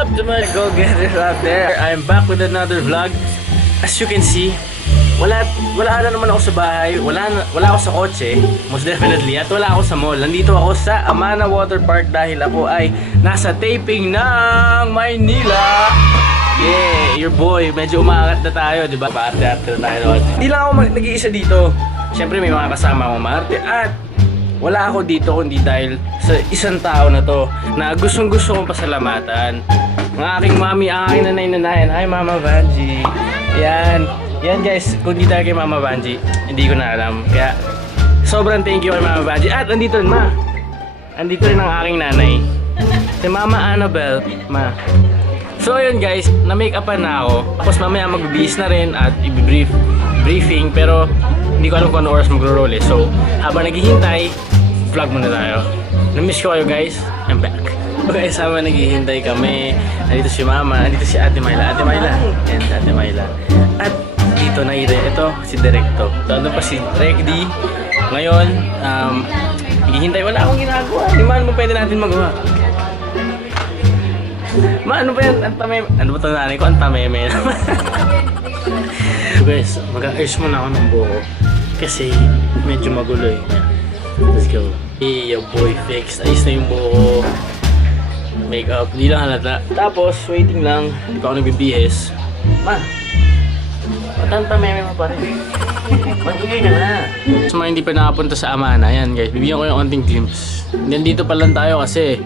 up to my go-getters out there? I'm back with another vlog. As you can see, wala na naman ako sa bahay, wala ako sa kotse, most definitely, at wala ako sa mall. Nandito ako sa Amana Water Park dahil ako ay nasa taping ng Maynila. Yeah, your boy, medyo umaangat na tayo, di ba? Paarte-arte na tayo. Hindi lang ako nag-iisa dito. Siyempre may mga kasama akong maarte at wala ako dito kundi dahil sa isang tao na to na gustong-gusto kong pasalamatan. Ang aking mami, ang aking nanay-nanayan. Hi Mama Vanji. Yan guys, kung di tayo kay Mama Vanji, hindi ko na alam. Kaya sobrang thank you kay Mama Vanji. At andito rin ma. Andito rin ang aking nanay. Si Mama Annabelle, ma. So ayun guys, na-make-upan na ako. Tapos mamaya magbibihis na rin at briefing. Pero hindi ko alam kung ano oras magro-roll eh. So habang naghihintay, vlog muna tayo. Na-miss ko kayo guys, I'm back. Okay, sama naghihintay kami. Nandito si Mama, nandito si Ate Myla. Ate Myla, yan, Ate Myla. At dito na ito si Directo. Doon pa si Rek D. Ngayon, naghihintay, wala akong ginagawa. Di man mo pwede natin magawa. Ma, ano ba yan? Ano ba ito nanay ko? Antameme naman. Guys, mag-ayos muna ako ng buko. Kasi medyo magulo eh. Let's go. Hey, your boy fixed. Ayos na yung buko. Makeup, hindi lang halata. Tapos, waiting lang. Hindi pa ako nagbibihis. Ma, antameme mo pa rin. Mag-ingay ka na. Sa mga hindi pa nakapunta sa Amana, yan guys. Bibigyan ko yung konting glimpse. Nandito pa lang tayo kasi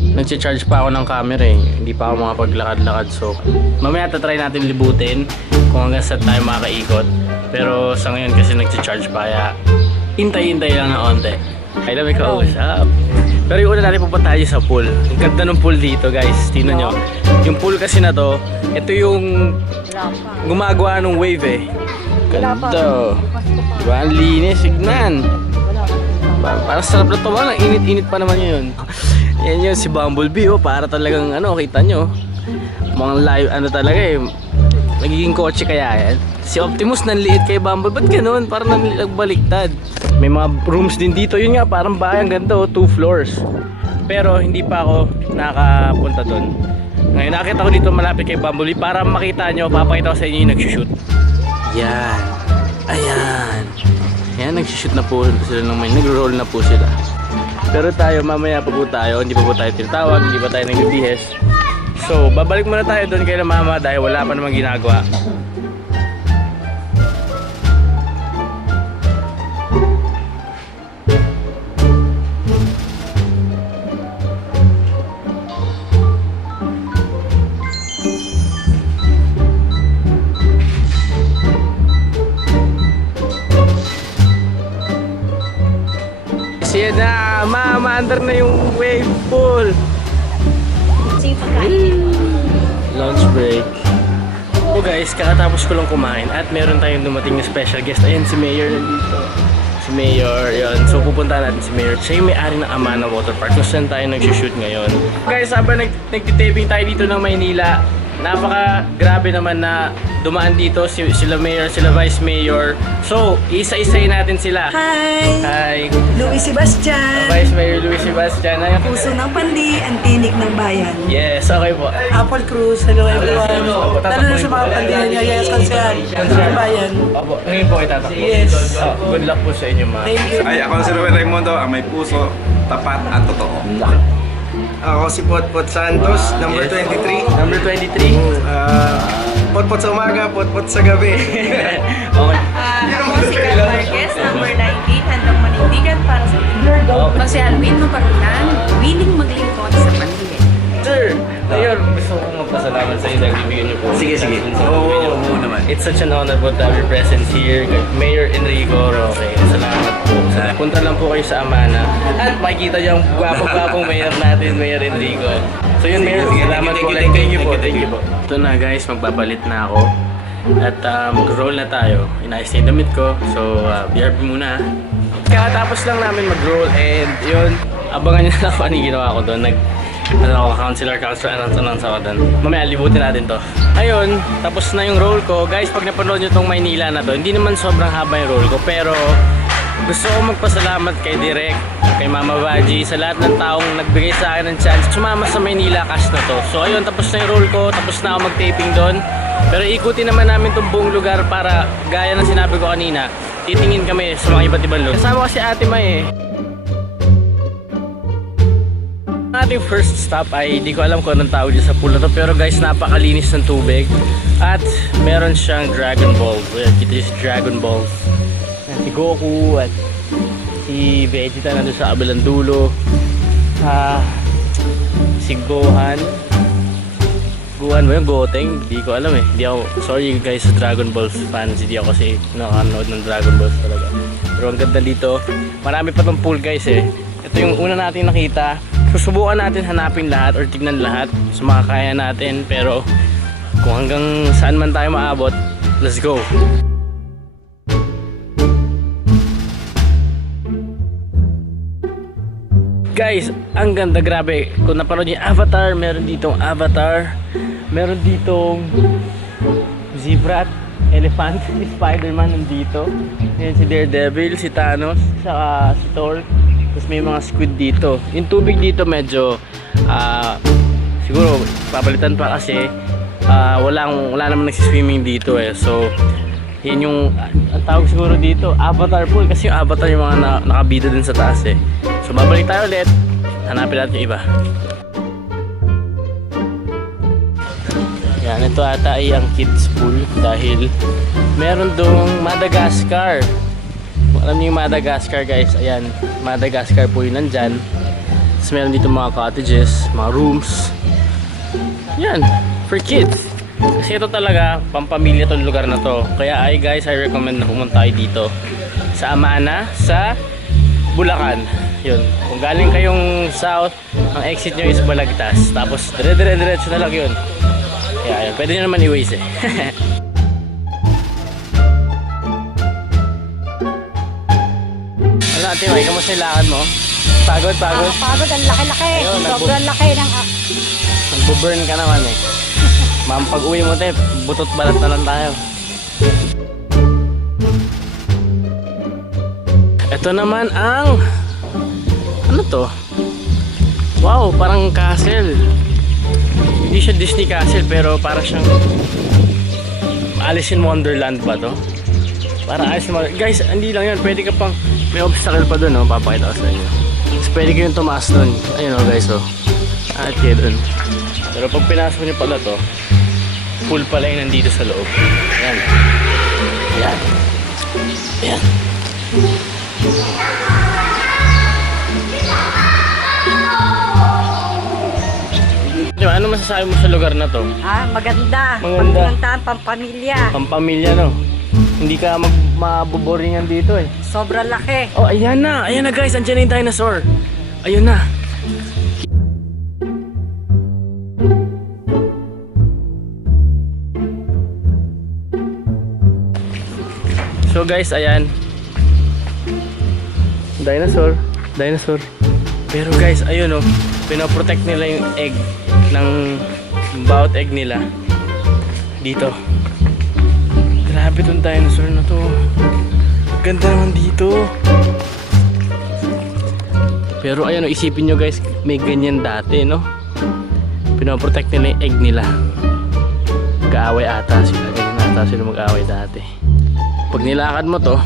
nag-charge pa ako ng camera eh. Hindi pa ako makapaglakad-lakad. So, mamaya tatry natin libutin kung hanggang saan tayo makakaikot. Pero sa ngayon kasi nag-charge pa kaya hintay-hintay lang na onte. Kaya may kausap. Pero yung una natin pupunta tayo sa pool. Ang ganda ng pool dito guys. Tingnan nyo. Yung pool kasi na to, ito yung gumagawa ng wave eh. Ganda. Diba? Ang linis. Signan. Parang sarap na to. Ang init-init pa naman yun. Yan yun si Bumblebee oh. Para talagang ano, kita nyo. Mga live ano talaga eh. Nagiging kotse kaya yan. Si Optimus nanliit kay Bumblebee. Ba't ganun? Parang nagbaliktad. May mga rooms din dito. Yun nga, parang bahay. Ang ganda oh. 2 floors. Pero hindi pa ako nakapunta doon. Ngayon nakita ko dito malapit kay Bumblebee. Para makita nyo, papakita ko sa inyo yung nagsushoot. Yan. Ayan. Yan, nagsushoot na po sila ng may. Nag-roll na po sila. Pero tayo, mamaya pa po tayo. Hindi pa po tayo tinatawag. Hindi pa tayo nagbibihis. So, babalik muna tayo doon kay Mama dahil wala pa namang ginagawa. Siya na, Mama, under na yung wave pool. Lunch break. So guys, kakatapos ko lang kumain at meron tayong dumating na special guest. Ayan, si Mayor nandito. Si Mayor, yun. So pupunta natin si Mayor. Siya yung may-ari ng Amana Water Park kung saan tayo nag-shoot ngayon. Guys, habang nagtitaping tayo dito ng Maynila, napaka grabe naman na dumaan dito sila Mayor, sila Vice Mayor. So, isa-isayin natin sila. Hi! Hi! Louis Sebastian! Vice Mayor Louis Sebastian. Puso ng Pandi, ang tinik ng bayan. Yes, okay po. Apple Cruz, hello everyone. Lalo na sa mga pandihan niya, yes, konsyal. Ng bayan. Opo, ngayon po kita takbo. Yes. Good luck po sa inyo, ma. Thank you. Ay, ako si Ruben Raimundo, ang may puso, tapat at totoo. Ako si Potpot Santos, number Yes. 23. Number 23. Potpot sa umaga, potpot sa gabi. Okay. Ako si Carl Marquez, number 19, handang manindigan para sa Lord. Ako si Alvin Maparulan, willing maglingkod sa pamilya. Sir, Mayor, gusto kong magpasalamat sa iyo dahil bibigyan niyo po. Sige. Oo naman. It's such an honor po to have your presence here. Mayor Enrico Roque. Salamat po. Punta lang po kayo sa Amana. At makikita niyo ang gwapong-gwapong mayor natin, Mayor Enrico. So yun, Mayor, salamat po. Thank you po. Ito na guys, magbabalit na ako. At mag-roll na tayo. Inayos na yung damit ko. So, BRB muna. Kakatapos lang namin mag-roll and yun, abangan niyo na ako ano yung ginawa ko doon. Counselor, announce ako doon. Mamaya libutin natin to. Ayun, tapos na yung roll ko. Guys, pag napanood nyo tong Maynila na to, hindi naman sobrang haba yung roll ko. Pero Gusto ko magpasalamat kay Direk, kay Mama Baji, sa lahat ng taong nagbigay sa akin ng chance sumama sa Maynila Cast na to. So ayun, tapos na yung role ko, tapos na ako mag-taping doon. Pero ikutin naman namin itong buong lugar para gaya ng sinabi ko kanina, titingin kami sa mga iba't ibang lugar. Kasama kasi Ate May eh. Ang ating first stop ay di ko alam kung anong tawag dyan sa pool na to, pero guys, napakalinis ng tubig at meron siyang Dragon Ball. Kita yung Dragon Ball. Si Goku at si Vegeta nandun sa kabilang dulo. Si Gohan ba yung Goteng? Hindi ko alam eh. Hindi ako, sorry guys sa Dragon Balls fans, hindi ako kasi nakanood ng Dragon Balls talaga. Pero ang ganda dito, marami pa tong pool guys eh. Ito yung una natin nakita. Susubukan natin hanapin lahat or tignan lahat sa mga kaya natin, pero kung hanggang saan man tayo maabot, let's go. Guys, ang ganda, grabe. Kung napanood niyo Avatar, meron ditong Avatar, meron ditong zebra at elephant. Si Spider-Man nandito. Ayan si Daredevil, si Thanos, saka si Thor. Tapos may mga squid dito. Yung tubig dito medyo siguro papalitan pa kasi wala naman nagsiswimming dito eh. So yun yung ang tawag siguro dito, Avatar pool, kasi yung Avatar yung mga nakabida din sa taas eh. So babalik tayo ulit, hanapin natin yung iba. Yan, ito ata ay ang kids pool dahil meron dong Madagascar. Alam niyo yung Madagascar guys, ayan, Madagascar po yun nandyan. Tapos meron dito mga cottages, mga rooms. Yan, for kids. Kasi ito talaga, pampamilya tong lugar na to. Kaya guys, I recommend na pumunta kayo dito sa Amana, sa Bulacan. Yun, kung galing kayong south, ang exit nyo is Balagtas. Tapos dire-diretso na lang yun. Kaya yun, pwede nyo naman i-waste eh. Ano Ate May, kamusta yung lakad mo? Pagod? Pagod, ang laki-laki. Ayun, Sobrang laki ng... Nagbo-burn ka naman eh. Ma'am, pag uwi mo tayo, butot balat na lang tayo. Ito naman ang... Ano to? Wow, parang castle. Hindi siya Disney Castle, pero para siyang... Alice in Wonderland ba to? Para Alice in Wonderland. Guys, hindi lang yan. Pwede ka pang... May obstacle pa dun, oh. Papakita ko sa inyo. Tapos pwede kayong tumaas dun. Ayun oh guys, oh. At kayo dun. Pero pag pinasok nyo pala to, full pala yung nandito sa loob. Ayan. Ayan. Ayan. Diba, ano masasabi mo sa lugar na to? Maganda. Maganda. Pagpuntahan, pampamilya. Pampamilya, no? Hindi ka maboboringan dito eh. Sobrang laki. Oh, ayan na. Ayan na guys, andyan na yung dinosaur. Ayun na. So guys, ayan. Dinosaur. Pero guys, ayun oh. Pinoprotect nila yung egg ng bawat egg nila. Dito. Grabe tong dinosaur na to. Ganda naman dito. Pero ayun oh, isipin nyo guys, may ganyan dati, no? Pinoprotect nila yung egg nila. Mag-aaway ata sila. Ganyan ata sila mag-aaway dati. Pag nilakad mo to,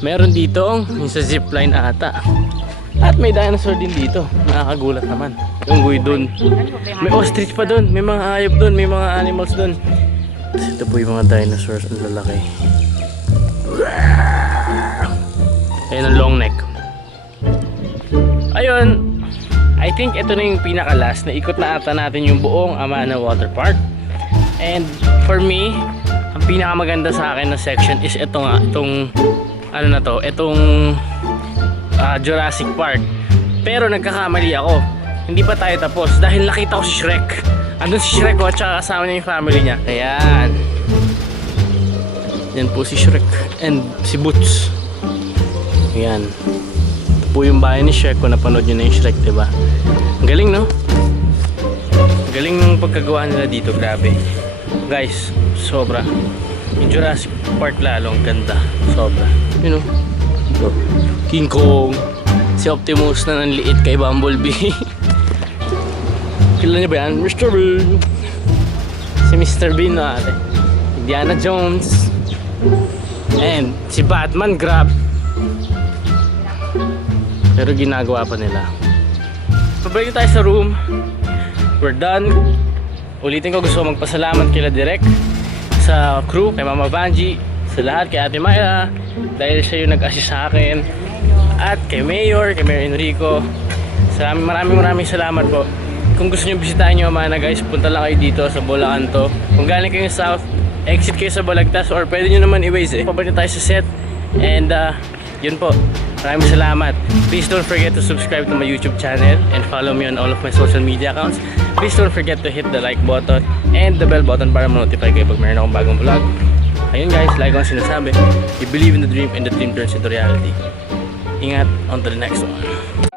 meron dito yung sa zipline ata. At may dinosaur din dito. Nakakagulat naman. Yung guy dun. May ostrich pa dun. May mga hayop dun. May mga animals dun. Ito po yung mga dinosaurs. Ang lalaki. Ayun ang long neck. Ayun. I think ito na yung pinaka-last. Naikot na ata natin yung buong Amana Water Park. And for me, ang pinakamaganda sa akin na section is ito nga. Itong ano na to. Itong Jurassic Park. Pero nagkakamali ako. Hindi pa tayo tapos dahil nakita ko si Shrek. Andun si Shrek at saka kasama niya yung family niya. Ayan. Yan po si Shrek and si Boots. Ayan. Ito po yung bahay ni Shrek. Kung napanood nyo na yung Shrek, diba? Ang galing, no? Ang galing ng pagkagawa nila dito. Grabe. Guys, sobra. Yung Jurassic Park lalo ang ganda. Sobra. You know, King Kong. Si Optimus na nanliit kay Bumblebee. Kilala niyo ba yan? Mr. Bean. Si Mr. Bean na ate. Indiana Jones. And si Batman, grab. Pero ginagawa pa nila. Pabalik tayo sa room. We're done. Ulitin ko, gusto ko magpasalamat kila Direk, sa crew, kay Mama Vanji, sa lahat, kay Ate Myra, dahil siya yung nag-assist sa akin. At kay Mayor Enrico. Maraming salamat po. Kung gusto nyo bisitahin yung Amana guys, punta lang kayo dito sa Bulacan to. Kung galing kayo south, exit kayo sa Balagtas, or pwede nyo naman i-waze Pabalik tayo sa set. And yun po. Maraming salamat. Please don't forget to subscribe to my YouTube channel and follow me on all of my social media accounts. Please don't forget to hit the like button and the bell button para ma-notify kayo pag mayroon akong bagong vlog. Ayun guys, like ko ang sinasabi. You believe in the dream and the dream turns into reality. Ingat, on to the next one.